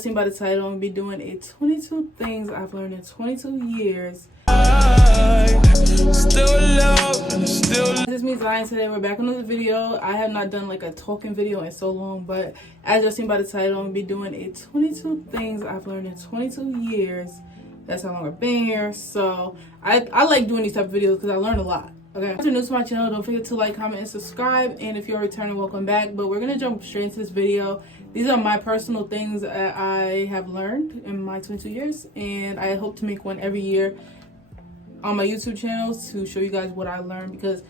Seen by the title, I'm gonna be doing a 22 things I've learned in 22 years. This means Zion. Today we're back on another video. I have not done like a talking video in so long, but as you've seen by the title, I'm gonna be doing a 22 things I've learned in 22 years. That's how long I've been here. So I like doing these type of videos because I learn a lot. Okay, if you're new to my channel, don't forget to like, comment, and subscribe. And if you're a returning, welcome back. But we're gonna jump straight into this video. These are my personal things that I have learned in my 22 years, and I hope to make one every year on my YouTube channel to show you guys what I learned, because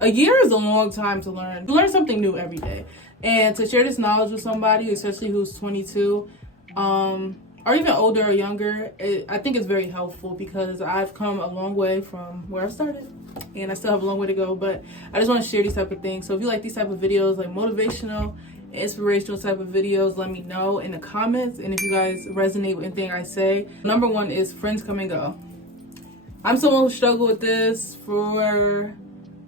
a year is a long time to learn. You learn something new every day, and to share this knowledge with somebody, especially who's 22, or even older or younger, I think it's very helpful because I've come a long way from where I started, and I still have a long way to go. But I just want to share these type of things. So if you like these type of videos, like motivational, inspirational type of videos, let me know in the comments. And if you guys resonate with anything I say, number one is friends come and go. I'm someone who struggled with this for,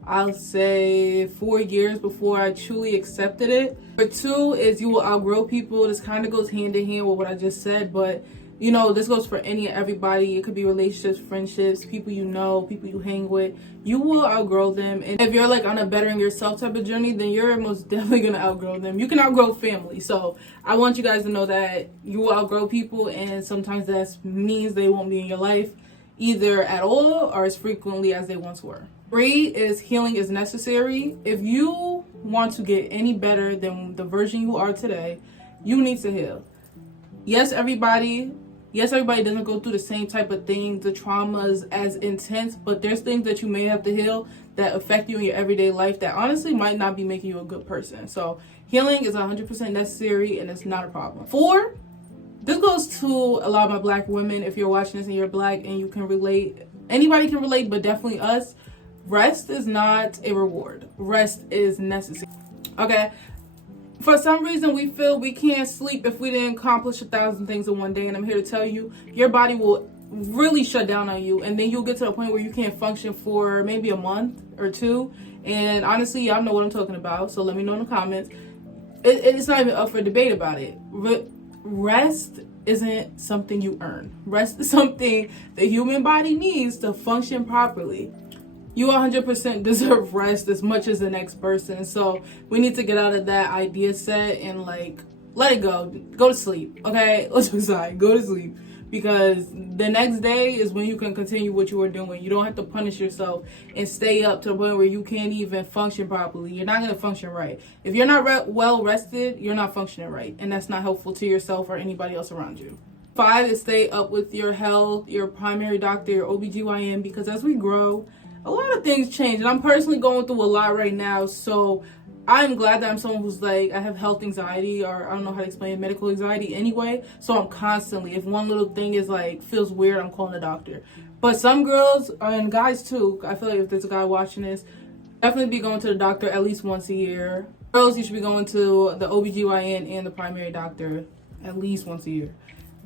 I'll say, 4 years before I truly accepted it. Number two is you will outgrow people. This kind of goes hand in hand with what I just said, but you know, this goes for any and everybody. It could be relationships, friendships, people you know, people you hang with. You will outgrow them. And if you're like on a bettering yourself type of journey, then you're most definitely going to outgrow them. You can outgrow family. So I want you guys to know that you will outgrow people, and sometimes that means they won't be in your life either at all or as frequently as they once were. 3 is healing is necessary. If you want to get any better than the version you are today, you need to heal. Yes, everybody doesn't go through the same type of things, the traumas as intense, but there's things that you may have to heal that affect you in your everyday life that honestly might not be making you a good person. So healing is 100% necessary, and it's not a problem. 4, this goes to a lot of my black women. If you're watching this and you're black and you can relate, anybody can relate, but definitely us. Rest is not a reward. Rest is necessary. Okay? For some reason, we feel we can't sleep if we didn't accomplish 1,000 things in one day. And I'm here to tell you, your body will really shut down on you. And then you'll get to a point where you can't function for maybe a month or 2. And honestly, y'all know what I'm talking about. So let me know in the comments. It's not even up for debate about it. Rest isn't something you earn. Rest is something the human body needs to function properly. You 100% deserve rest as much as the next person. So we need to get out of that idea set and like let it go. Go to sleep. Okay? Let's decide. Go to sleep. Because the next day is when you can continue what you were doing. You don't have to punish yourself and stay up to the point where you can't even function properly. You're not going to function right. If you're not well rested, you're not functioning right. And that's not helpful to yourself or anybody else around you. 5 is stay up with your health, your primary doctor, your OBGYN, because as we grow, a lot of things change, and I'm personally going through a lot right now, so I'm glad that I'm someone who's like, I have health anxiety, or I don't know how to explain it, medical anxiety anyway, so I'm constantly, if one little thing is like, feels weird, I'm calling a doctor. But some girls, and guys too, I feel like if there's a guy watching this, definitely be going to the doctor at least once a year. Girls, you should be going to the OBGYN and the primary doctor at least once a year.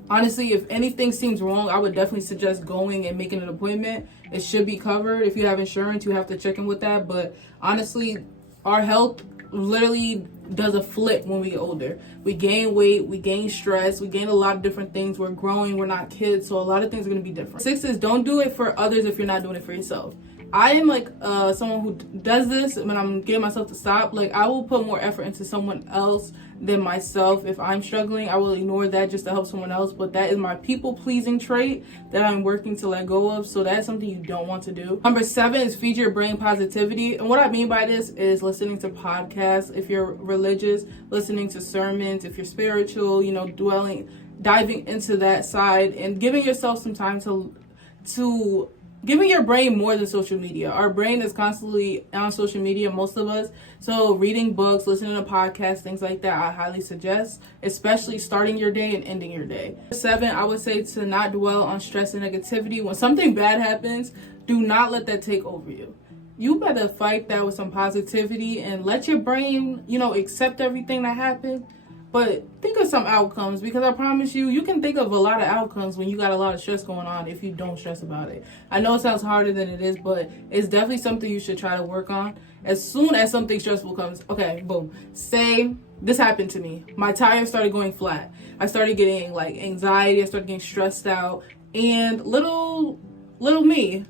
Honestly, if anything seems wrong, I would definitely suggest going and making an appointment. It should be covered. If you have insurance, you have to check in with that. But honestly, our health literally does a flip when we get older. We gain weight, we gain stress, we gain a lot of different things. We're growing, we're not kids, so a lot of things are going to be different. 6 is don't do it for others if you're not doing it for yourself. I am like someone who does this when I'm getting myself to stop. Like, I will put more effort into someone else than myself. If I'm struggling, I will ignore that just to help someone else. But that is my people-pleasing trait that I'm working to let go of. So that's something you don't want to do. Number 7 is feed your brain positivity. And what I mean by this is listening to podcasts. If you're religious, listening to sermons. If you're spiritual, you know, diving into that side and giving yourself some time to giving your brain more than social media. Our brain is constantly on social media, most of us. So reading books, listening to podcasts, things like that, I highly suggest, especially starting your day and ending your day. 7, I would say to not dwell on stress and negativity. When something bad happens, do not let that take over you. You better fight that with some positivity and let your brain, you know, accept everything that happened. but think of some outcomes, because I promise you, you can think of a lot of outcomes when you got a lot of stress going on if you don't stress about it. I know it sounds harder than it is, but it's definitely something you should try to work on. As soon as something stressful comes, okay, boom. Say this happened to me. My tires started going flat. I started getting like anxiety. I started getting stressed out. And little me,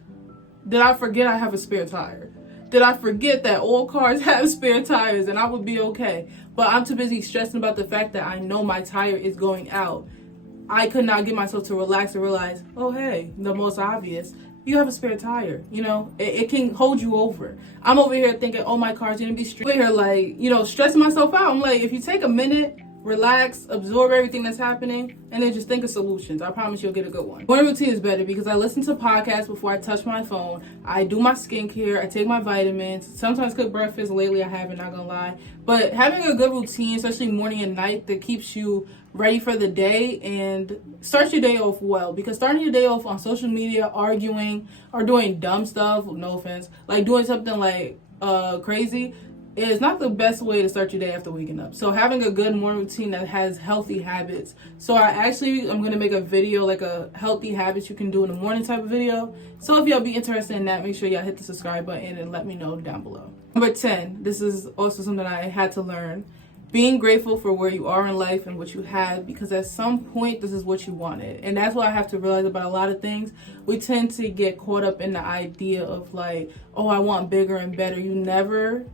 did I forget I have a spare tire? Did I forget that all cars have spare tires and I would be okay? But I'm too busy stressing about the fact that I know my tire is going out. I could not get myself to relax and realize, oh, hey, the most obvious, you have a spare tire. You know, it can hold you over. I'm over here thinking, oh, my car's going to be straight. Over here, like, you know, stressing myself out. I'm like, if you take a minute, relax, absorb everything that's happening, and then just think of solutions. I promise you'll get a good one. Morning routine is better because I listen to podcasts before I touch my phone. I do my skincare. I take my vitamins. Sometimes cook breakfast. Lately, I haven't, not gonna lie. But having a good routine, especially morning and night, that keeps you ready for the day and starts your day off well. Because starting your day off on social media, arguing, or doing dumb stuff, no offense, like doing something like crazy, is not the best way to start your day after waking up. So having a good morning routine that has healthy habits. So I'm going to make a video, like a healthy habits you can do in the morning type of video. So if y'all be interested in that, make sure y'all hit the subscribe button and let me know down below. Number 10, this is also something I had to learn. Being grateful for where you are in life and what you have, because at some point this is what you wanted. And that's what I have to realize about a lot of things. We tend to get caught up in the idea of like, oh, I want bigger and better. You're never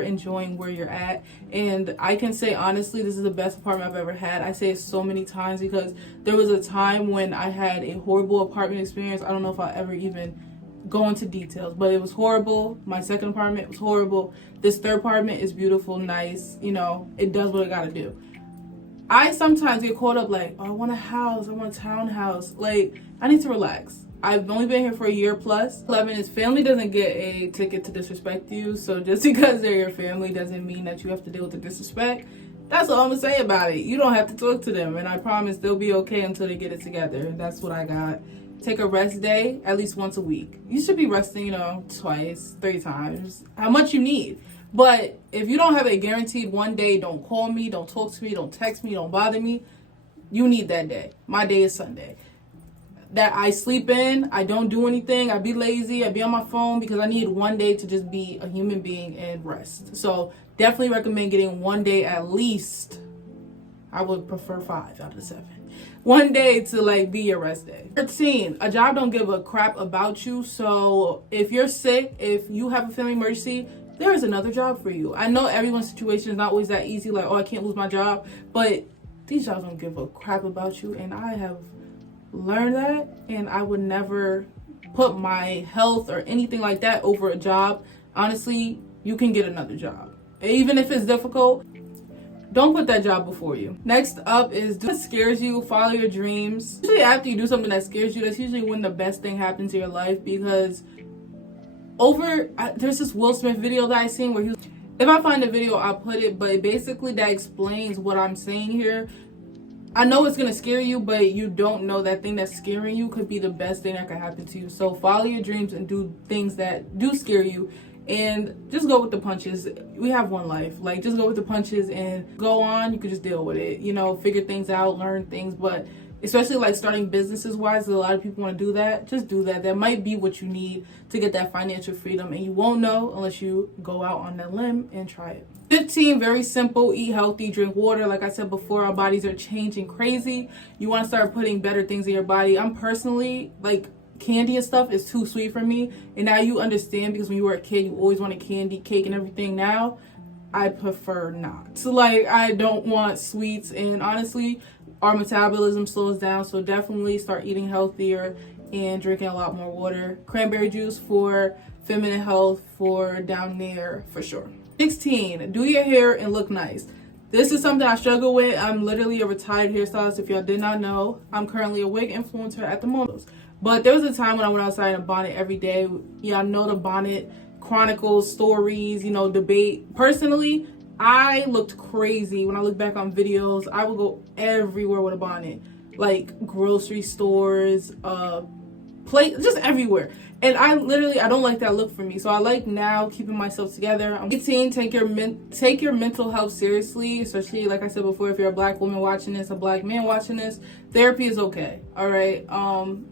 enjoying where you're at. And I can say honestly, this is the best apartment I've ever had. I say it so many times because there was a time when I had a horrible apartment experience. I don't know if I'll ever even go into details, but it was horrible. My second apartment was horrible. This third apartment is beautiful, nice, you know, it does what it gotta do. I sometimes get caught up like, oh, I want a house, I want a townhouse. Like, I need to relax. I've only been here for a year plus. 11 is family doesn't get a ticket to disrespect you. So just because they're your family doesn't mean that you have to deal with the disrespect. That's all I'm gonna say about it. You don't have to talk to them. And I promise they'll be okay until they get it together. That's what I got. Take a rest day at least once a week. You should be resting, you know, twice, 3 times, how much you need. But if you don't have a guaranteed one day, don't call me, don't talk to me, don't text me, don't bother me, you need that day. My day is Sunday. That I sleep in, I don't do anything, I be lazy, I be on my phone, because I need one day to just be a human being and rest. So definitely recommend getting one day at least. I would prefer 5 out of 7. One day to like be your rest day. 13, a job don't give a crap about you. So if you're sick, if you have a family emergency, there is another job for you. I know everyone's situation is not always that easy, like, oh, I can't lose my job, but these jobs don't give a crap about you. And I have learned that, and I would never put my health or anything like that over a job. Honestly, you can get another job. Even if it's difficult, don't put that job before you. Next up is do what scares you, follow your dreams. Usually after you do something that scares you, that's usually when the best thing happens in your life, because there's this Will Smith video that I seen where if I find the video, I'll put it, but basically that explains what I'm saying here. I know it's going to scare you, but you don't know that thing that's scaring you could be the best thing that could happen to you. So follow your dreams and do things that do scare you, and just go with the punches. We have one life. Like, just go with the punches and go on. You can just deal with it, you know, figure things out, learn things. But especially like starting businesses wise, a lot of people want to do that. Just do that. That might be what you need to get that financial freedom, and you won't know unless you go out on that limb and try it. 15, very simple. Eat healthy, drink water. Like I said before, our bodies are changing crazy. You want to start putting better things in your body. I'm personally, like, candy and stuff is too sweet for me. And now you understand, because when you were a kid, you always wanted candy, cake, and everything. Now, I prefer not. So, like, I don't want sweets. And honestly, our metabolism slows down. So definitely start eating healthier and drinking a lot more water. Cranberry juice for feminine health, for down there, for sure. 16, do your hair and look nice. This is something I struggle with. I'm literally a retired hairstylist. If y'all did not know, I'm currently a wig influencer at the moment. But there was a time when I went outside in a bonnet every day. Y'all know the bonnet chronicles, stories, you know, debate. Personally, I looked crazy when I look back on videos. I would go everywhere with a bonnet, like grocery stores, just everywhere. And I don't like that look for me. So I like now keeping myself together. I'm 18. Take your mental health seriously, especially like I said before, if you're a black woman watching this, a black man watching this, therapy is okay. All right.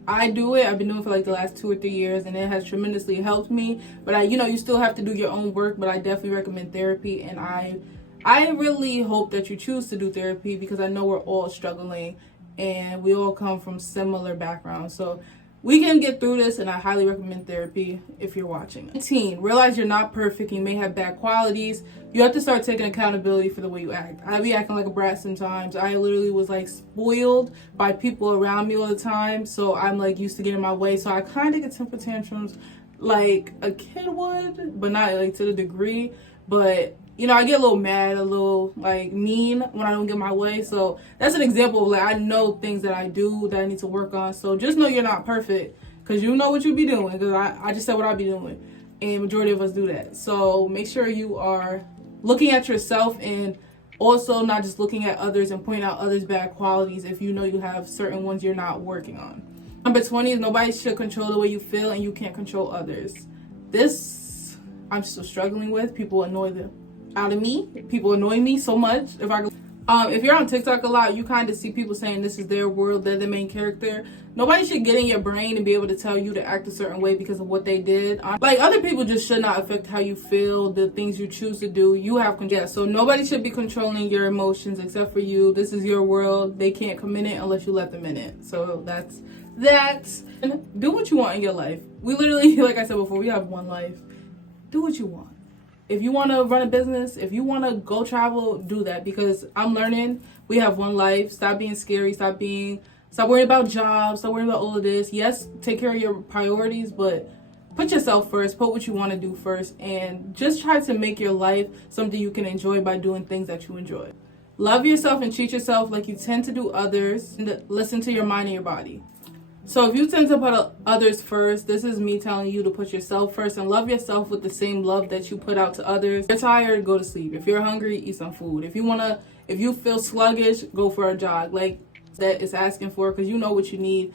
I do it. I've been doing it for like the last 2 or 3 years, and it has tremendously helped me. But you still have to do your own work, but I definitely recommend therapy, and I really hope that you choose to do therapy, because I know we're all struggling and we all come from similar backgrounds. So we can get through this, and I highly recommend therapy if you're watching. 18, realize you're not perfect. You may have bad qualities. You have to start taking accountability for the way you act. I be acting like a brat sometimes. I literally was like spoiled by people around me all the time. So I'm like used to getting my way. So I kind of get temper tantrums like a kid would, but not like to the degree. But I get a little mad, a little like mean when I don't get my way. So that's an example of like I know things that I do that I need to work on. So just know you're not perfect, because you know what you be doing. Because I just said what I be doing, and majority of us do that. So make sure you are looking at yourself, and also not just looking at others and pointing out others' bad qualities if you know you have certain ones you're not working on. Number 20 is nobody should control the way you feel, and you can't control others. This I'm still struggling with. People annoy them out of me. People annoy me so much. If you're on TikTok a lot, you kind of see people saying this is their world, they're the main character. Nobody should get in your brain and be able to tell you to act a certain way because of what they did. Like, other people just should not affect how you feel, the things you choose to do. You have control. Yeah, so nobody should be controlling your emotions except for you. This is your world. They can't come in it unless you let them in it. So that's that. Do what you want in your life. We literally, like I said before, we have one life. Do what you want. If you want to run a business, if you want to go travel, do that, because I'm learning we have one life. Stop being scary. Stop worrying about jobs. Stop worrying about all of this. Yes, take care of your priorities, but put yourself first. Put what you want to do first, and just try to make your life something you can enjoy by doing things that you enjoy. Love yourself and treat yourself like you tend to do others, and listen to your mind and your body. So if you tend to put others first, this is me telling you to put yourself first and love yourself with the same love that you put out to others. If you're tired, go to sleep. If you're hungry, eat some food. If you feel sluggish, go for a jog. Like that is asking for, because you know what you need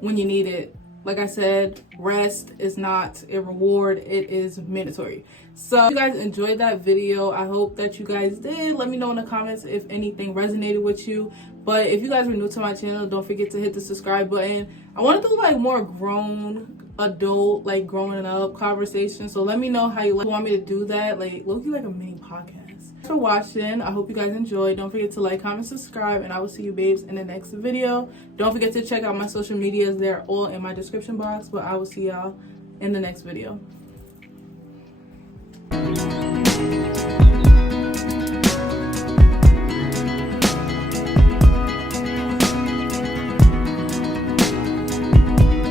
when you need it. Like I said, rest is not a reward, it is mandatory. So if you guys enjoyed that video, I hope that you guys did. Let me know in the comments if anything resonated with you. But if you guys are new to my channel, don't forget to hit the subscribe button. I want to do like more grown adult, like growing up conversation. So let me know how you want me to do that. Like low-key like a mini podcast. Thanks for watching. I hope you guys enjoyed. Don't forget to like, comment, subscribe, and I will see you babes in the next video. Don't forget to check out my social medias. They're all in my description box. But I will see y'all in the next video.